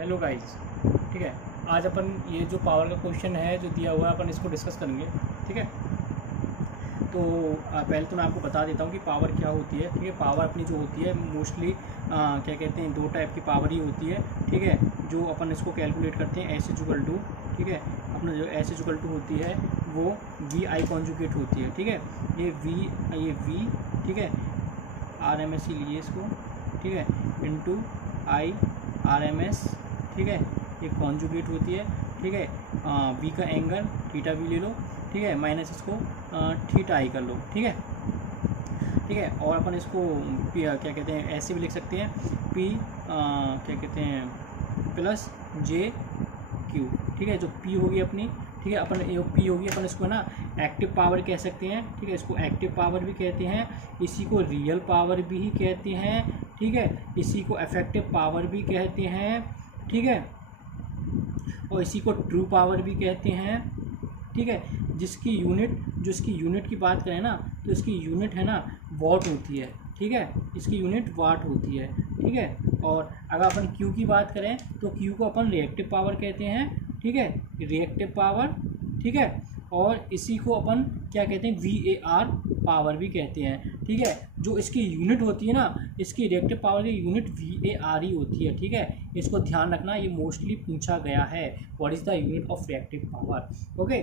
Hello guys, ठीक है। आज अपन ये जो पावर का क्वेश्चन है जो दिया हुआ है अपन इसको डिस्कस करेंगे, ठीक है। तो पहले तो मैं आपको बता देता हूँ कि पावर क्या होती है, ठीक है। पावर अपनी जो होती है मोस्टली क्या कहते हैं, दो टाइप की पावर ही होती है, ठीक है। जो अपन इसको कैलकुलेट करते हैं एस इक्वल टू, ठीक है। अपना जो एस इक्वल टू होती है वो वी आई कॉन्जुगेट होती है, ठीक है। ये वी, ठीक है, आर एम एस ही लीजिए इसको, ठीक है, into I R M S, ठीक है। ये कॉन्जुगेट होती है, ठीक है। वी का एंगल थीटा वी ले लो, ठीक है, माइनस इसको थीटा आई कर लो, ठीक है, ठीक है। और अपन इसको क्या कहते हैं, ऐसे भी लिख सकते हैं, पी क्या कहते हैं प्लस जे क्यू, ठीक है। जो पी होगी अपनी, ठीक है, अपन जो पी होगी अपन इसको ना एक्टिव पावर कह सकते हैं, ठीक है। इसको एक्टिव पावर भी कहते हैं, इसी को रियल पावर भी कहते हैं, ठीक है। इसी को इफेक्टिव पावर भी कहते हैं, ठीक है। और इसी को ट्रू पावर भी कहते हैं, ठीक है। जिसकी यूनिट की बात करें ना तो इसकी यूनिट है ना वॉट होती है, ठीक है। इसकी यूनिट वाट होती है, ठीक है। और अगर अपन क्यू की बात करें तो क्यू को अपन रिएक्टिव पावर कहते हैं, ठीक है, रिएक्टिव पावर, ठीक है। और इसी को अपन क्या कहते हैं, VAR पावर भी कहते हैं, ठीक है। जो इसकी यूनिट होती है ना, इसकी रिएक्टिव पावर की यूनिट VAR ही होती है, ठीक है। इसको ध्यान रखना, ये मोस्टली पूछा गया है, what is the unit of reactive power, okay.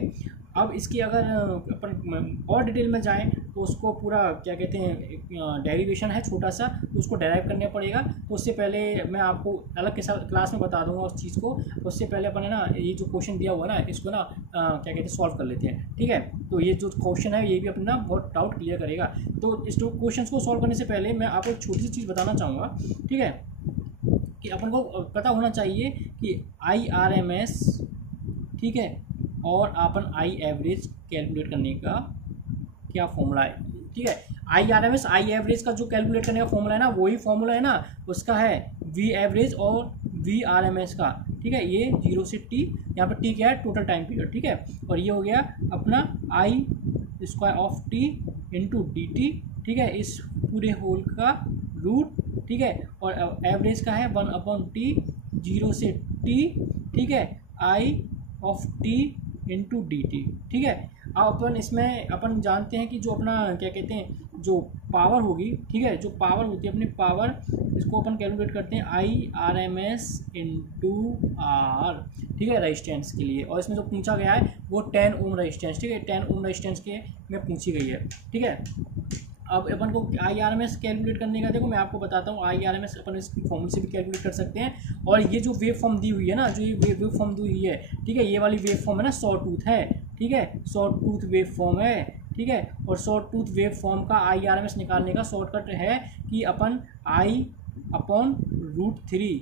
अब इसकी अगर अपन और डिटेल में जाएं तो उसको पूरा क्या कहते हैं डेरिवेशन है छोटा सा, तो उसको डेराइव करना पड़ेगा। तो उससे पहले मैं आपको अलग के साथ क्लास में बता दूंगा उस चीज़ को। उससे पहले अपन है ना ये जो क्वेश्चन दिया हुआ है ना इसको ना क्या कहते हैं सॉल्व कर लेते हैं, ठीक है। तो ये जो क्वेश्चन है ये भी अपना बहुत डाउट क्लियर करेगा। तो इस क्वेश्चन को सॉल्व करने से पहले मैं आपको एक छोटी सी चीज़ बताना चाहूँगा, ठीक है, कि अपन को पता होना चाहिए कि IRMS, ठीक है, और अपन आई एवरेज कैलकुलेट करने का क्या फॉर्मूला है, ठीक है। IRMS आई एवरेज का जो कैलकुलेट करने का फॉर्मूला है ना, वही फॉर्मूला है ना उसका है वी एवरेज और VRMS का, ठीक है। ये 0 से T, यहाँ पर T क्या है, टोटल टाइम पीरियड, ठीक है। और ये हो गया अपना I square of T into DT, ठीक है, इस पूरे होल का रूट, ठीक है। और एवरेज का है 1/T 0 से T, ठीक है, I of T into DT, ठीक है। अब अपन इसमें अपन जानते हैं कि जो अपना क्या कहते हैं जो पावर होगी, ठीक है, जो पावर होती है अपनी पावर, इसको अपन कैलकुलेट करते हैं IRMS इंटू R, ठीक है, रेजिस्टेंस के लिए। और इसमें जो पूछा गया है वो 10 ओम रेजिस्टेंस, ठीक है, 10 ओम रेजिस्टेंस के में पूछी गई है, ठीक है। अब अपन को IRMS कैलकुलेट करने का, देखो मैं आपको बताता हूँ IRMS अपन इसकी फॉर्मूले से भी कैलकुलेट कर सकते हैं। और ये जो वेव फॉर्म दी हुई है ना, जो ये वेव फॉर्म दी हुई है, ठीक है, ये वाली वेव फॉर्म है ना सॉ टूथ है, ठीक है, सॉ टूथ वेव फॉर्म है, ठीक है। और सॉ टूथ वेव फॉर्म का IRMS निकालने का शॉर्टकट है कि अपन I/√3,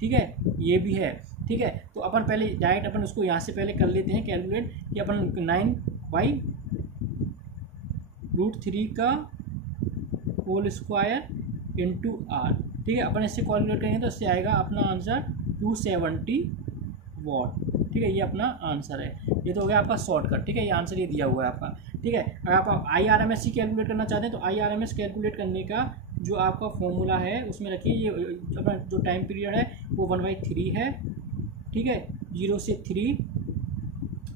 ठीक है, ये भी है, ठीक है। तो अपन पहले डायरेक्ट अपन उसको यहाँ से पहले कर लेते हैं कैलकुलेट कि अपन 9/√3 का होल स्क्वायर इंटू R, ठीक है। अपन इससे कैलकुलेट करेंगे तो इससे आएगा अपना आंसर 270 वॉट, ठीक है। ये अपना आंसर है, ये तो हो गया आपका शॉर्टकट, ठीक है। ये आंसर ये दिया हुआ है आपका, ठीक है। अगर आप IRMS ही कैलकुलेट करना चाहते हैं तो IRMS कैलकुलेट करने का जो आपका फॉर्मूला है उसमें रखिए, ये अपना जो टाइम पीरियड है वो 1/3 है, ठीक है, 0 से 3,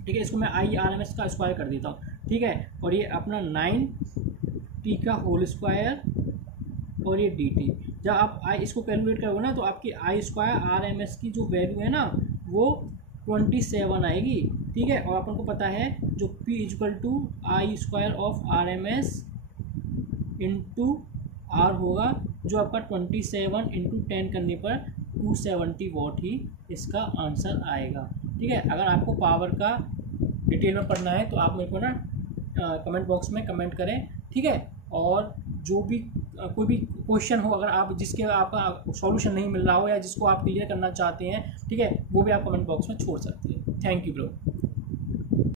ठीक है। इसको मैं IRMS का स्क्वायर कर देता हूँ, ठीक है। और ये अपना 9T का होल स्क्वायर और ये DT। जब आप इसको कैलकुलेट करोगे ना तो आपकी I/RMS की जो वैल्यू है ना वो 27 आएगी, ठीक है। और अपन को पता है जो P = I² of RMS into R होगा, जो आपका 27 इंटू 10 करने पर 270 वॉट ही इसका आंसर आएगा, ठीक है। अगर आपको पावर का डिटेल में पढ़ना है तो आप मेरे को ना कमेंट बॉक्स में कमेंट करें, ठीक है। और जो भी कोई भी क्वेश्चन हो अगर आप जिसके आपका सॉल्यूशन नहीं मिल रहा हो या जिसको आप क्लियर करना चाहते हैं, ठीक है, वो भी आप कमेंट बॉक्स में छोड़ सकते हैं। Thank you bro.